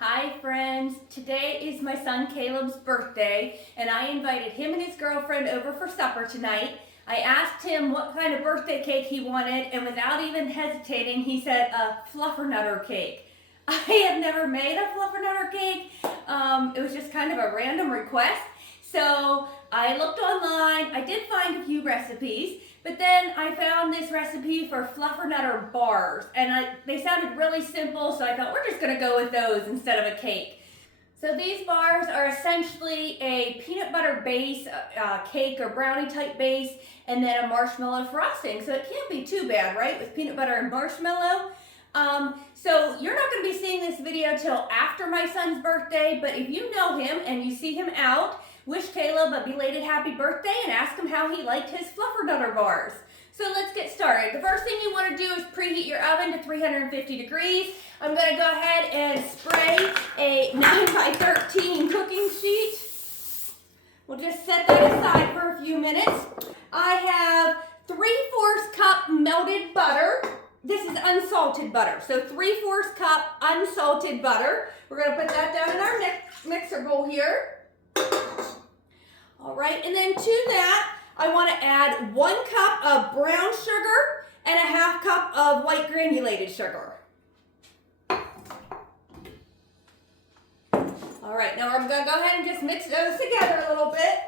Hi friends, today is my son Caleb's birthday and I invited him and his girlfriend over for supper tonight. I asked him what kind of birthday cake he wanted and without even hesitating he said a fluffernutter cake. I have never made a fluffernutter cake. It was just kind of a random request. So I looked online, I did find a few recipes, but then I found this recipe for fluffernutter bars, and they sounded really simple, so I thought we're just gonna go with those instead of a cake. So these bars are essentially a peanut butter base, cake or brownie type base, and then a marshmallow frosting. So it can't be too bad, right, with peanut butter and marshmallow? So you're not gonna be seeing this video till after my son's birthday, but if you know him and you see him out, wish Caleb a belated happy birthday and ask him how he liked his fluffernutter bars. So let's get started. The first thing you want to do is preheat your oven to 350 degrees. I'm going to go ahead and spray a 9x13 cooking sheet. We'll just set that aside for a few minutes. I have 3/4 cup melted butter. This is unsalted butter. So 3/4 cup unsalted butter. We're going to put that down in our mixer bowl here. All right, and then to that, I want to add 1 cup of brown sugar and a 1/2 cup of white granulated sugar. All right, now I'm going to go ahead and just mix those together a little bit.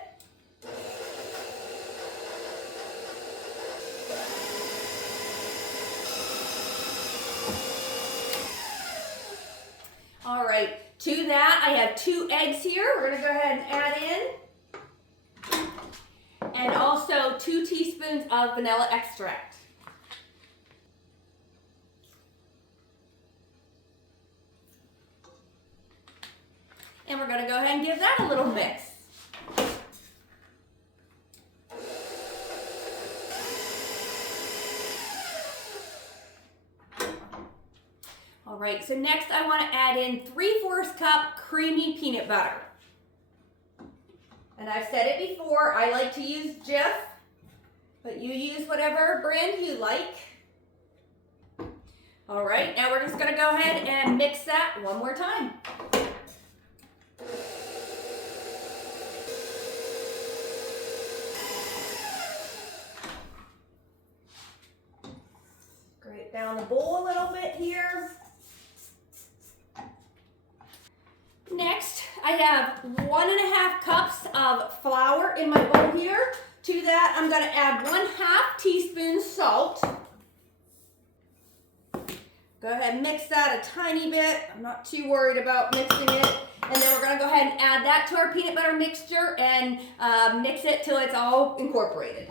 All right, to that, I have 2 eggs here. We're going to go ahead and add in. And also 2 teaspoons of vanilla extract. And we're going to go ahead and give that a little mix. All right, so next I want to add in 3/4 cup creamy peanut butter. And I've said it before, I like to use Jif, but you use whatever brand you like. All right, now we're just gonna go ahead and mix that one more time. Scrape down the bowl a little bit here. Next, I have 1.5 cups of flour in my bowl here. To that, I'm going to add 1/2 teaspoon salt. Go ahead and mix that a tiny bit. I'm not too worried about mixing it. And then we're going to go ahead and add that to our peanut butter mixture and mix it till it's all incorporated.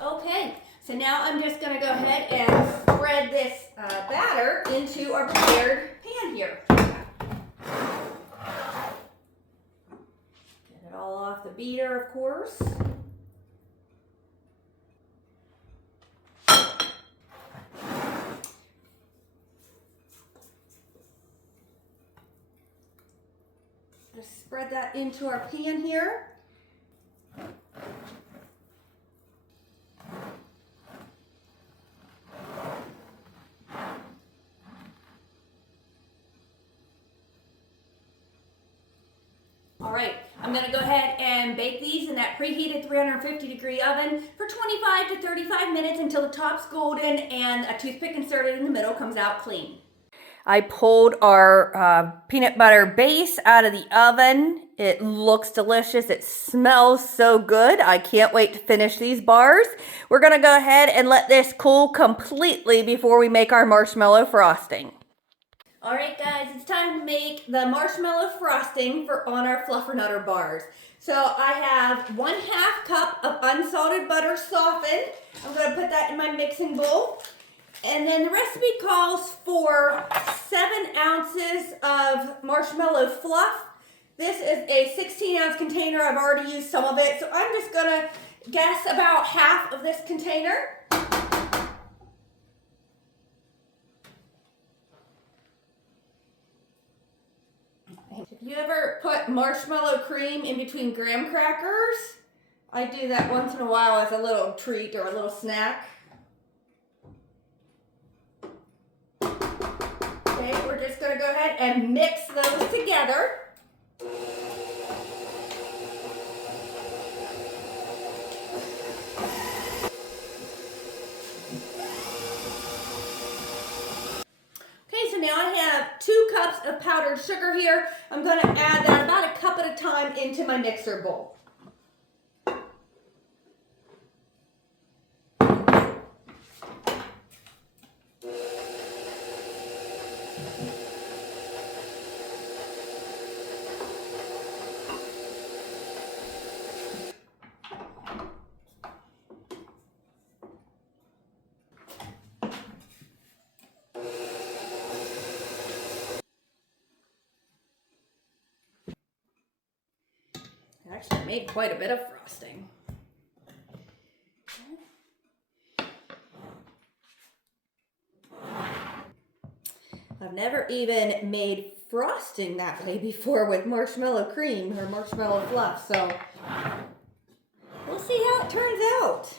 Okay, so now I'm just going to go ahead and spread this batter into our prepared pan here. Get it all off the beater, of course. Just spread that into our pan here. All right, I'm going to go ahead and bake these in that preheated 350 degree oven for 25 to 35 minutes until the top's golden and a toothpick inserted in the middle comes out clean. I pulled our peanut butter base out of the oven. It looks delicious. It smells so good. I can't wait to finish these bars. We're going to go ahead and let this cool completely before we make our marshmallow frosting. All right, guys, it's time to make the marshmallow frosting on our fluffernutter bars. So I have 1/2 cup of unsalted butter softened. I'm going to put that in my mixing bowl. And then the recipe calls for 7 ounces of marshmallow fluff. This is a 16-ounce container. I've already used some of it, so I'm just going to guess about half of this container. Have you ever put marshmallow cream in between graham crackers? I do that once in a while as a little treat or a little snack. Okay, we're just going to go ahead and mix those together. Okay, so now I have 2 cups of powdered sugar here. I'm going to add that about a cup at a time into my mixer bowl. I actually made quite a bit of frosting. I've never even made frosting that way before with marshmallow cream or marshmallow fluff, so we'll see how it turns out.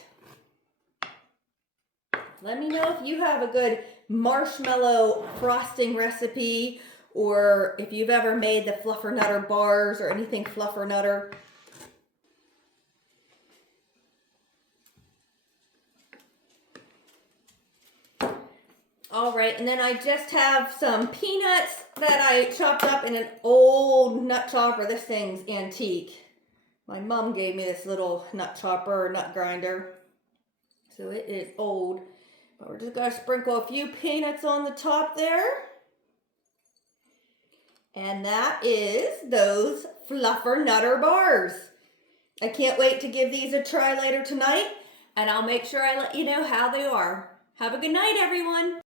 Let me know if you have a good marshmallow frosting recipe, or if you've ever made the Fluffernutter bars or anything Fluffernutter. All right, and then I just have some peanuts that I chopped up in an old nut chopper. This thing's antique. My mom gave me this little nut chopper or nut grinder, so it is old. But we're just gonna sprinkle a few peanuts on the top there. And that is those Fluffernutter bars. I can't wait to give these a try later tonight, and I'll make sure I let you know how they are. Have a good night, everyone.